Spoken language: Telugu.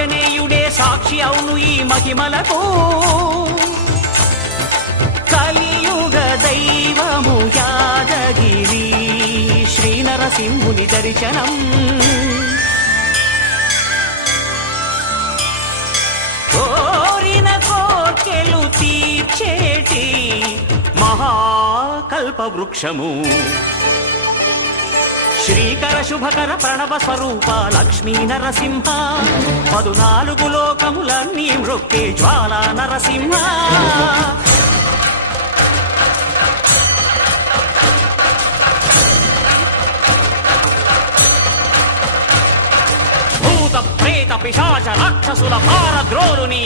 ఆంజనేయుడే సాక్షి అవును ఈ మహిమలకు. కలియుగ దైవము యాదగిరి శ్రీ నరసింహుని దర్శనం. కోరిన కోర్కెలు తీర్చేటి మహాకల్ప వృక్షము. శ్రీకర శుభకర ప్రణవ స్వరూప లక్ష్మీ నరసింహ. 14 లోకములన్నీ మృక్కే జ్వాలా నరసింహ. భూత ప్రేత పిశాచ రాక్షసుల భారద్రోలు నీ